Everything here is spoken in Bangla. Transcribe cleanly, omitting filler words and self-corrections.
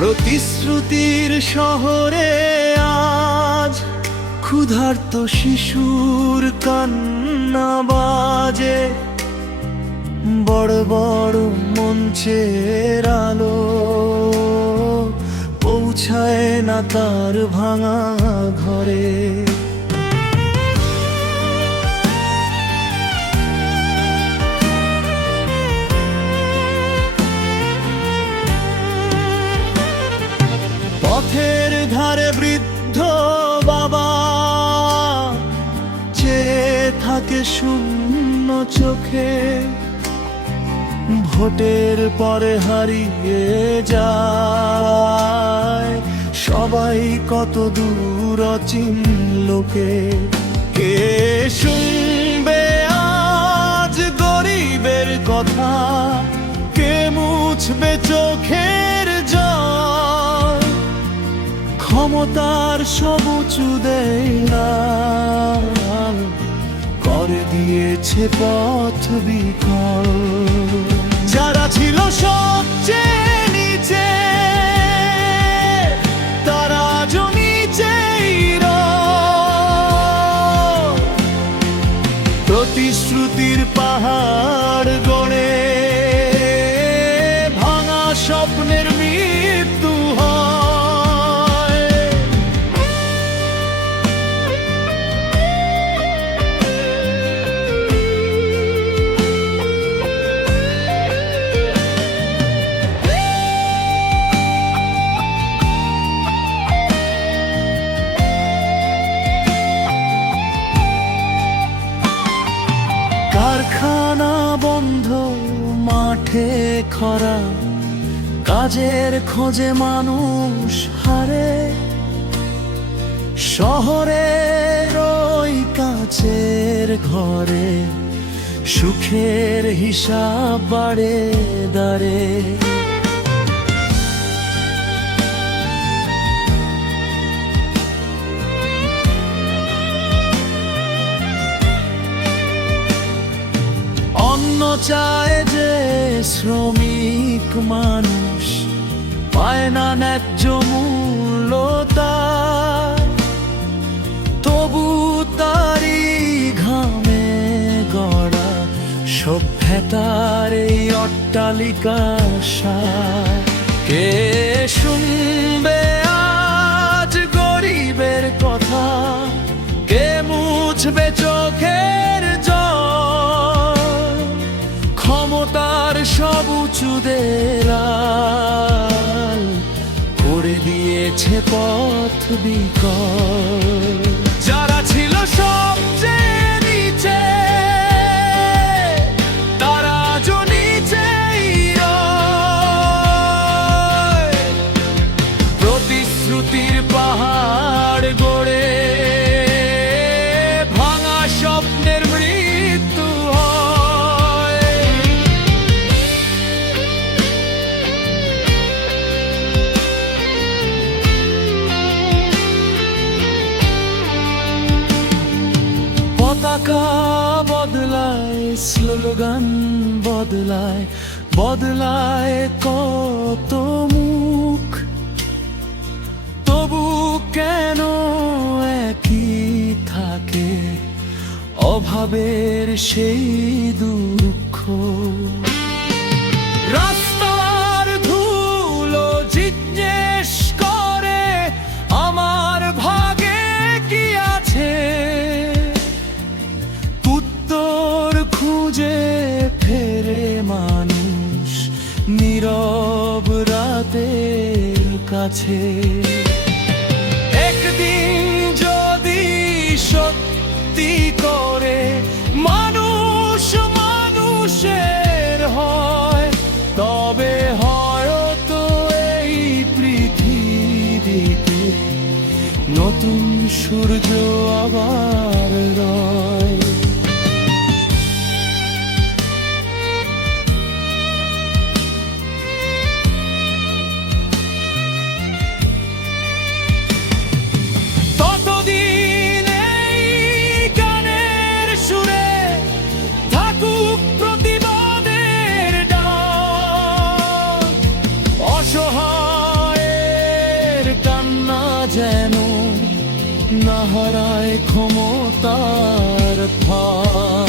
প্রতিশ্রুতির শহরে আজ ক্ষুধার্ত শিশুর কান্না বাজে, বড় বড় মঞ্চের আলো পৌঁছায় না তার ভাঙা ঘরে। পথের ধারে বৃদ্ধ বাবা চেয়ে থাকে শূন্য চোখে, ভোটের পরে হারিয়ে যায় সবাই কত দূর অচিন লোকে। কে শুনবে আজ গরিবের কথা, কে মুছবে চোখের জল? ক্ষমতার সব উঁচু দেয়াল করে দিয়েছে পথ বিকল। যারা ছিল সবচেয়ে নিচে তারা আজ নিচেই রয়। প্রতিশ্রুতির পাহাড় গড়ে ভাঙা স্বপ্নের মৃত্যু হয়। কারখানা বন্ধ, মাঠে খরা, কাজের খোঁজে মানুষ হারে। শহরের ওই কাচের ঘরে সুখের হিসাব বাড়ে দাঁড়ে। অন্ন চায় যে শ্রমিক মানুষ, পায় না ন্যায্য মূল্য তার। তবু তারি ঘামে গড়া সভ্যতার এই অট্টালিকা সার। কে শুনবে আজ গরিবের কথা, কে মুছবে চোখের জল? ক্ষমতার সব উঁচু দেয়াল করে দিয়েছে পথ বিকল। যারা ছিল সবচেয়ে নিচে তারা আজ নিচেই রয়। প্রতিশ্রুতির পাহাড় গড়ে ভাঙা স্বপ্নের মৃত্যু হয়। পতাকা বদলায়, স্লোগান বদলায়, বদলায় কত মুখ, তবু কেন একই থাকে অভাবের সেই দুঃখ? রাস্তার ধুলো জিজ্ঞেস করে আমার ভাগে কি আছে, উত্তর খুঁজে ফেরে মানুষ নীরব রাতের কাছে। একদিন যদি সত্যি করে মানুষ মানুষের হয়, তবে হয়তো এই পৃথিবীতে নতুন সূর্য আবার রয়। অসহায় হারায় ক্ষমতার ভার।